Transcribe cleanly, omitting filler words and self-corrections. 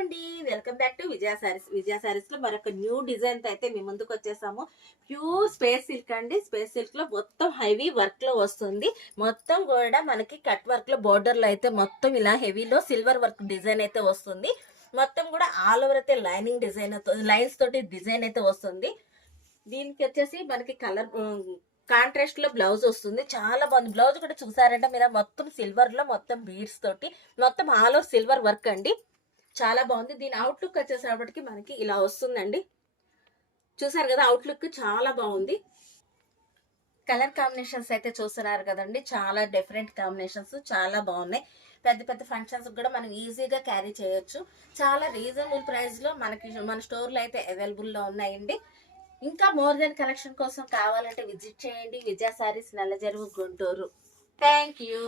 అండి, welcome back to విజయ సారీస్. విజయ సారీస్ లో మరొక న్యూ డిజైన్ తో అయితే మీ ముందుకు వచ్చేసాము. ప్యూర్ స్పేస్ సిల్క్ అండి. స్పేస్ సిల్క్ లో మొత్తం హెవీ వర్క్ లో వస్తుంది. మొత్తం కూడా మనకి కట్ వర్క్ లో బోర్డర్ లో అయితే మొత్తం ఇలా హెవీలో సిల్వర్ వర్క్ డిజైన్ అయితే వస్తుంది. మొత్తం కూడా ఆల్ ఓవర్ అయితే లైనింగ్ డిజైన్ లైన్స్ తోటి డిజైన్ అయితే వస్తుంది. దీనికి వచ్చేసి మనకి కలర్ కాంట్రాస్ట్ లో బ్లౌజ్ వస్తుంది. చాలా బాగుంది. బ్లౌజ్ కూడా చూసారంటే మీరు మొత్తం సిల్వర్ లో మొత్తం బీడ్స్ తోటి మొత్తం ఆల్ ఓవర్ సిల్వర్ వర్క్ అండి. చాలా బాగుంది. దీని అవుట్లుక్ వచ్చేసేపటికి మనకి ఇలా వస్తుందండి. చూసారు కదా, అవుట్లుక్ చాలా బాగుంది. కలర్ కాంబినేషన్స్ అయితే చూస్తున్నారు కదండి, చాలా డిఫరెంట్ కాంబినేషన్స్ చాలా బాగున్నాయి. పెద్ద పెద్ద ఫంక్షన్స్ కూడా మనం ఈజీగా క్యారీ చేయొచ్చు. చాలా రీజనబుల్ ప్రైస్ లో మనకి మన స్టోర్లో అయితే అవైలబుల్ లో ఉన్నాయండి. ఇంకా మోర్ దెన్ కలెక్షన్ కోసం కావాలంటే విజిట్ చేయండి విజయ సారీస్, నల్లజరువు, గుంటూరు. Thank you.